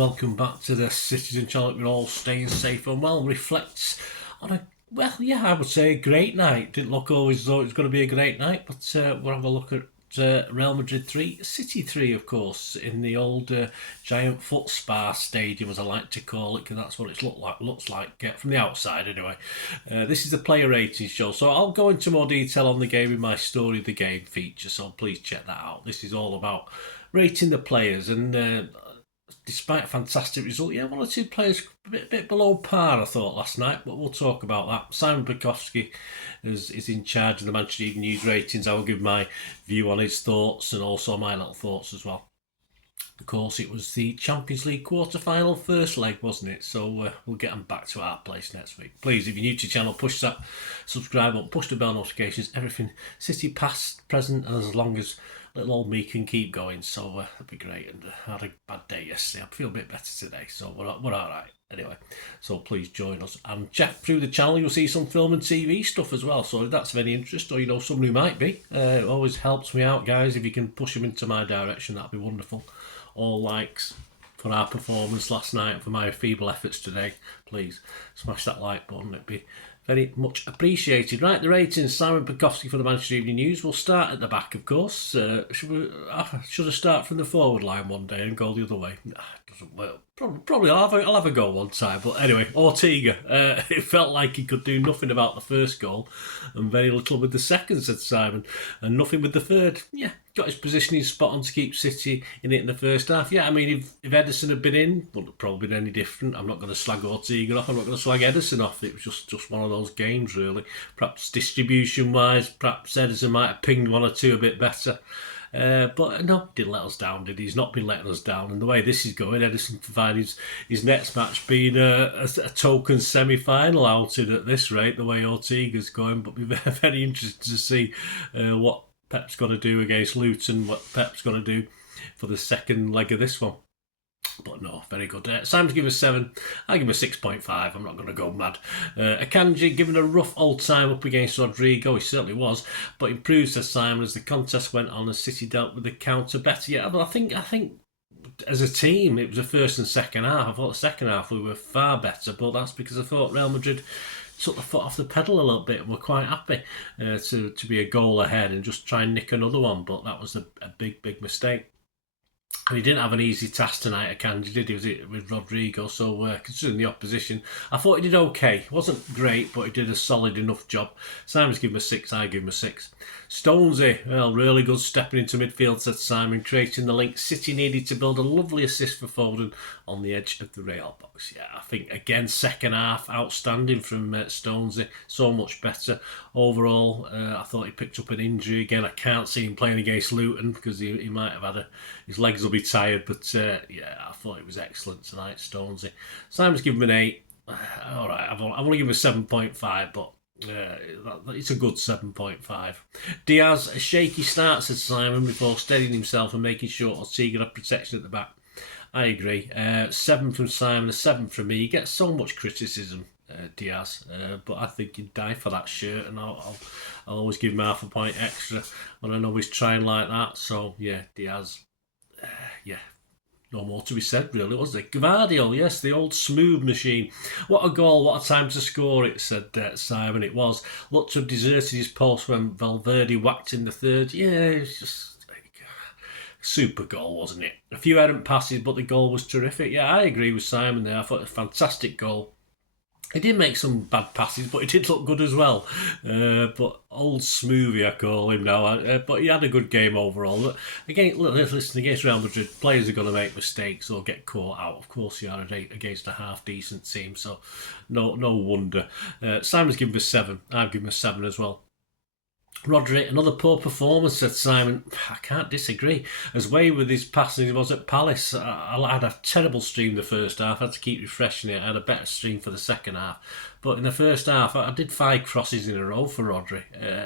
welcome back to the Citizen channel. We're all staying safe and well. Reflects on I would say a great night. Didn't look always as though it was going to be a great night, but we'll have a look at Real Madrid 3, City 3, of course, in the old giant foot spa stadium, as I like to call it, because that's what it looks like from the outside anyway. This is the player rating show, so I'll go into more detail on the game in my Story of the Game feature, so please check that out. This is all about rating the players, and despite a fantastic result, one or two players a bit below par, I thought, last night, but we'll talk about that. Simon Bajkowski is in charge of the Manchester Evening News ratings. I will give my view on his thoughts and also my little thoughts as well. Of course, it was the Champions League quarter-final first leg, wasn't it? So we'll get them back to our place next week. Please, if you're new to the channel, push that subscribe button, push the bell notifications, everything City past, present, and as long as little old me can keep going. So that'd be great. And I had a bad day yesterday. I feel a bit better today, so we're all right. Anyway, so please join us and check through the channel. You'll see some film and TV stuff as well. So if that's of any interest, or you know someone who might be, it always helps me out, guys. If you can push them into my direction, that'd be wonderful. All likes for our performance last night, for my feeble efforts today. Please smash that like button. It'd be very much appreciated. Right, the ratings. Simon Bajkowski for the Manchester Evening News. We'll start at the back, of course. Should I start from the forward line one day and go the other way? It doesn't work. Probably I'll have a go one time. But anyway, Ortega. It felt like he could do nothing about the first goal and very little with the second, said Simon, and nothing with the third. Yeah, got his positioning spot on to keep City in it in the first half. Yeah, I mean, if Ederson had been in, wouldn't have probably been any different. I'm not going to slag Ortega off. I'm not going to slag Ederson off. It was just one of those games, really. Perhaps distribution-wise, perhaps Ederson might have pinged one or two a bit better. But no, he didn't let us down, did he? He's not been letting us down. And the way this is going, Ederson provided his next match being a token semi-final outing at this rate, the way Ortega's going. But we're very interested to see what Pep's going to do against Luton, what Pep's going to do for the second leg of this one. But no, very good. Simon's given a 7. I give him a 6.5. I'm not going to go mad. Akanji given a rough old time up against Rodrigo. He certainly was, but improved, says Simon, as the contest went on, as City dealt with the counter better. Yeah, but I think as a team, it was the first and second half. I thought the second half we were far better, but that's because I thought Real Madrid took the foot off the pedal a little bit and were quite happy to be a goal ahead and just try and nick another one. But that was a big mistake. And he didn't have an easy task tonight, Akanji, did he? Was it with Rodrigo? So considering the opposition, I thought he did okay. It wasn't great, but he did a solid enough job. Simon's given him a 6, I give him a 6. Stonesy, well, really good stepping into midfield, said Simon, creating the link. City needed to build a lovely assist for Foden on the edge of the rail box. Yeah, I think, again, second half, outstanding from Stonesy. So much better. Overall, I thought he picked up an injury. Again, I can't see him playing against Luton because he might have had his legs will be tired. But, yeah, I thought it was excellent tonight, Stonesy. Simon's given him an 8. All right, I've only given him a 7.5, but it's a good 7.5. Diaz, a shaky start, said Simon, before steadying himself and making sure Ortega had protection at the back. I agree. 7 from Simon, a 7 from me. He gets so much criticism, Diaz, but I think he'd die for that shirt, and I'll always give him half a point extra when I know he's trying like that. So yeah, Diaz, yeah. No more to be said, really, was there? Gvardiol, yes, the old smooth machine. What a goal, what a time to score it, said Simon. It was. Looked to have deserted his post when Valverde whacked in the third. Yeah, it's just super goal, wasn't it? A few errant passes, but the goal was terrific. Yeah, I agree with Simon there. I thought it was a fantastic goal. He did make some bad passes, but he did look good as well. But old Smoothie, I call him now. But he had a good game overall. But again, listen, against Real Madrid, players are going to make mistakes or get caught out. Of course, you are against a half-decent team, so no wonder. Simon's given him a 7. I've given him a 7 as well. Rodri, another poor performance, said Simon. I can't disagree. As way with his passing he was at Palace. I had a terrible stream the first half. I had to keep refreshing it. I had a better stream for the second half. But in the first half, I did 5 crosses in a row for Rodri.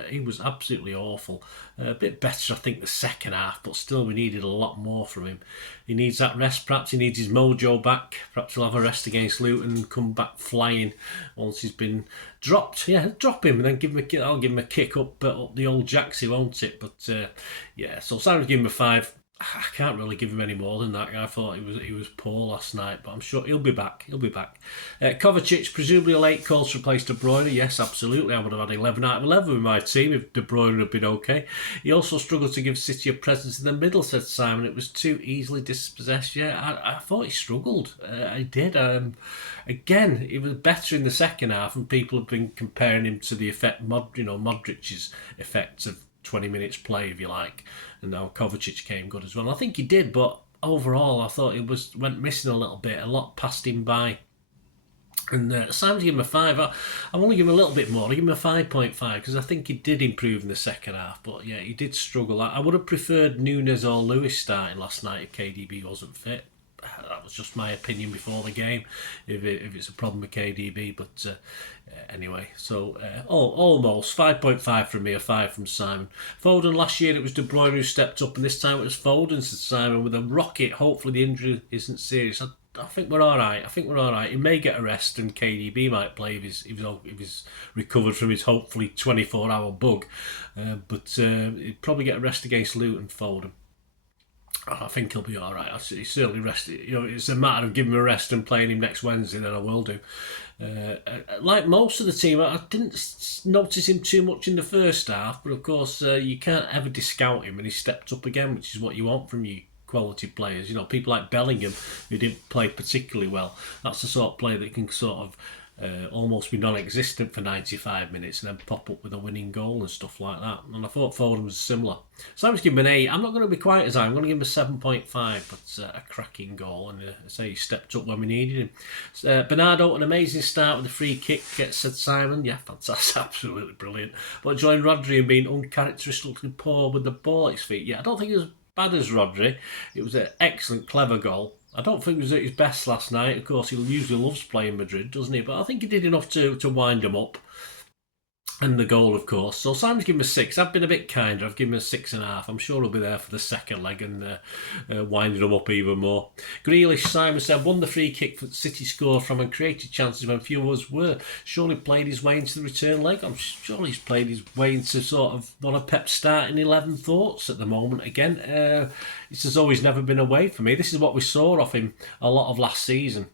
He was absolutely awful. A bit better, I think, the second half, but still we needed a lot more from him. He needs that rest, perhaps he needs his mojo back. Perhaps he'll have a rest against Luton and come back flying once he's been dropped. Yeah, drop him and then I'll give him a kick up the old Jacksy, won't it? But yeah, so Simon's giving him a 5. I can't really give him any more than that. I thought he was poor last night, but I'm sure he'll be back. He'll be back. Kovacic, presumably a late call to replace De Bruyne. Yes, absolutely. I would have had 11 out of 11 with my team if De Bruyne had been okay. He also struggled to give City a presence in the middle, said Simon. It was too easily dispossessed. Yeah, I thought he struggled. I did. Again, he was better in the second half, and people have been comparing him to the effect, Modric's effect of 20 minutes play, if you like, and now Kovacic came good as well. I think he did, but overall I thought it went missing a little bit. A lot passed him by. And Simon's give him a 5. I want to give him a little bit more. I give him a 5.5 because I think he did improve in the second half. But yeah, he did struggle. I would have preferred Nunes or Lewis starting last night if KDB wasn't fit. That was just my opinion before the game, if it's a problem with KDB. But anyway, so almost 5.5 from me, a 5 from Simon. Foden, last year it was De Bruyne who stepped up, and this time it was Foden, said Simon, with a rocket. Hopefully the injury isn't serious. I think we're all right. He may get a rest, and KDB might play if he's recovered from his hopefully 24-hour bug. But he'd probably get a rest against Luton, Foden. I think he'll be all right. He's certainly rested. It's a matter of giving him a rest and playing him next Wednesday. Then I will do. Like most of the team, I didn't notice him too much in the first half, but of course you can't ever discount him, and he stepped up again, which is what you want from you quality players. People like Bellingham, who didn't play particularly well. That's the sort of player that can sort of almost be non-existent for 95 minutes and then pop up with a winning goal and stuff like that. And I thought Foden was similar. So I was giving him an 8. I'm not going to be quite as high. I'm going to give him a 7.5, but a cracking goal. And I say he stepped up when we needed him. Bernardo, an amazing start with a free kick, said Simon. Yeah, fantastic, absolutely brilliant. But joined Rodri in being uncharacteristically poor with the ball at his feet. Yeah, I don't think it was bad as Rodri. It was an excellent, clever goal. I don't think he was at his best last night. Of course, he usually loves playing Madrid, doesn't he? But I think he did enough to wind him up. And the goal, of course. So Simon's given him a 6. I've been a bit kinder. I've given him a 6.5. I'm sure he'll be there for the second leg and winding him up even more. Grealish, Simon said, won the free kick that City scored from and created chances when few of us were. Surely played his way into the return leg. I'm sure he's played his way into sort of one of Pep's starting 11 thoughts at the moment again. This has always never been away from me. This is what we saw of him a lot of last season.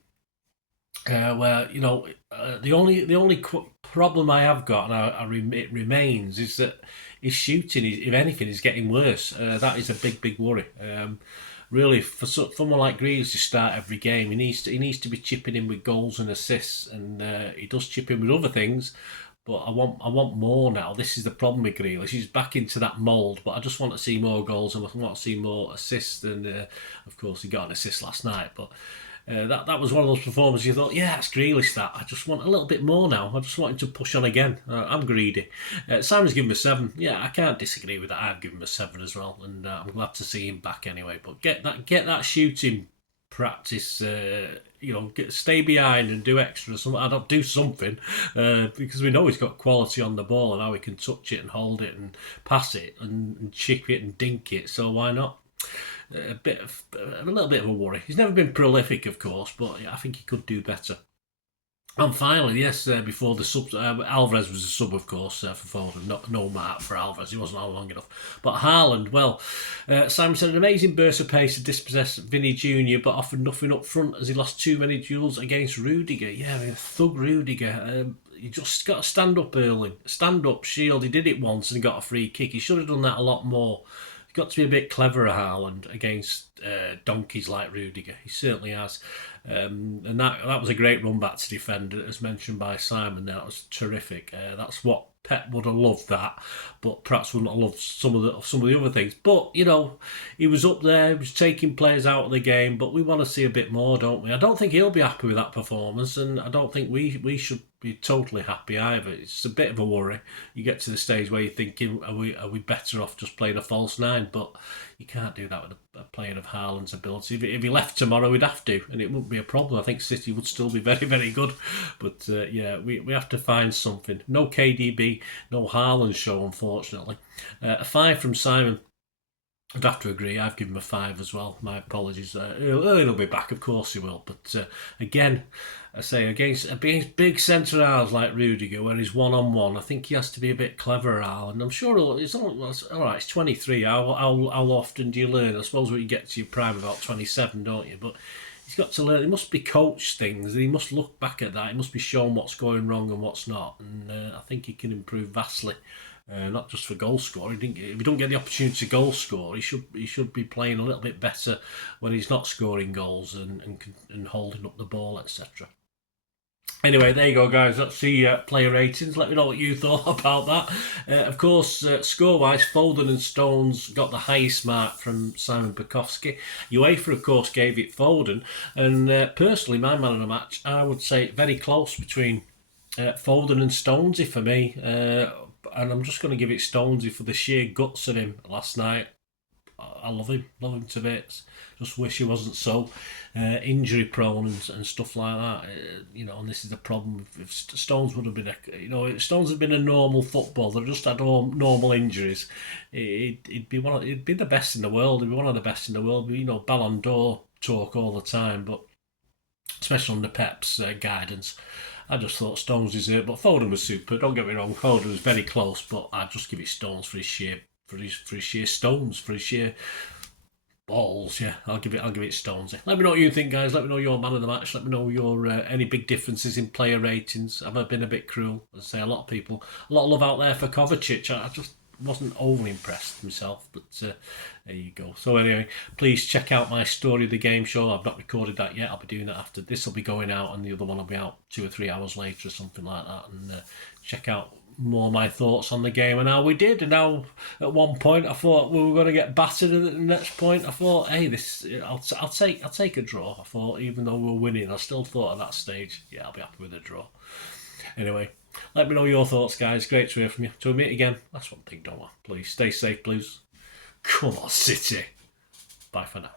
Where the only problem I have got, and it remains, is that his shooting, if anything, is getting worse. That is a big worry. Really, for someone like Greaves to start every game, he needs to be chipping in with goals and assists, and he does chip in with other things. But I want more now. This is the problem with Grealish. He's back into that mould, but I just want to see more goals and I want to see more assists. And of course, he got an assist last night, but. That was one of those performances you thought, yeah, it's Grealish that. I just want a little bit more now. I just want him to push on again. I'm greedy. Simon's given him a 7. Yeah, I can't disagree with that. I've given him a 7 as well, and I'm glad to see him back anyway. But get that shooting practice. Stay behind and do extra. Do something because we know he's got quality on the ball and how he can touch it and hold it and pass it and chip it and dink it. So why not? A little bit of a worry. He's never been prolific, of course, but I think he could do better. And finally, yes, before the sub, Alvarez was a sub, of course, for Foden. No Marc for Alvarez, he wasn't on long enough. But Haaland, well, Simon said an amazing burst of pace to dispossess Vinny Jr., but offered nothing up front as he lost too many duels against Rudiger. Yeah, thug Rudiger. You just got to stand up early. Stand up, shield. He did it once and got a free kick. He should have done that a lot more. Got to be a bit cleverer, Haaland, against donkeys like Rudiger. He certainly has. And that was a great run back to defend, as mentioned by Simon. That was terrific. That's what Pep would have loved, that, but perhaps wouldn't have loved some of the other things. But he was up there. He was taking players out of the game. But we want to see a bit more, don't we? I don't think he'll be happy with that performance, and I don't think we should be totally happy either. It's a bit of a worry. You get to the stage where you're thinking, are we better off just playing a false 9? But you can't do that with a player of Haaland's ability. If he left tomorrow, we'd have to, and it wouldn't be a problem. I think City would still be very, very good. But we have to find something. No KDB, no Haaland show, unfortunately. A 5 from Simon. I'd have to agree. I've given him a 5 as well. My apologies. He'll be back, of course he will. But again, I say against big centre halves like Rudiger, where he's one-on-one, I think he has to be a bit cleverer, Al. And I'm sure it's all right. It's 23. How often do you learn? I suppose when you get to your prime, about 27, don't you? But he's got to learn. He must be coached things. He must look back at that. He must be shown what's going wrong and what's not. And I think he can improve vastly. Not just for goal scoring. If he don't get the opportunity to goal score, he should be playing a little bit better when he's not scoring goals and holding up the ball, etc. Anyway, there you go, guys. That's the player ratings. Let me know what you thought about that. Of course, score-wise, Foden and Stones got the highest mark from Simon Bajkowski. UEFA, of course, gave it Foden. And personally, my man of the match, I would say very close between Foden and Stonesy for me. And I'm just going to give it Stonesy for the sheer guts of him last night. I love him to bits. Just wish he wasn't so injury prone and stuff like that. And this is the problem. If Stones would have been, if Stones had been a normal footballer, just had normal injuries, he'd be the best in the world. He'd be one of the best in the world. Ballon d'Or talk all the time, but especially under Pep's guidance. I just thought Stones deserved it, but Foden was super. Don't get me wrong, Foden was very close, but I'd just give it Stones for his sheer stones, for his sheer balls. Yeah, I'll give it Stones. Let me know what you think, guys. Let me know your man of the match. Let me know your any big differences in player ratings. Have I been a bit cruel? As I say, a lot of love out there for Kovacic. I just wasn't overly impressed myself, but there you go. So anyway, please check out my Story of the Game show. I've not recorded that yet. I'll be doing that after this. Will be going out, and the other one will be out 2 or 3 hours later or something like that. And check out more of my thoughts on the game and how we did. And now, at one point, I thought we were going to get battered. At the next point, I thought, hey, I'll take a draw. I thought, even though we were winning, I still thought at that stage, yeah, I'll be happy with a draw. Anyway, let me know your thoughts, guys. Great to hear from you. Till we meet again, that's one thing, don't I? Please stay safe, please. Come on, City. Bye for now.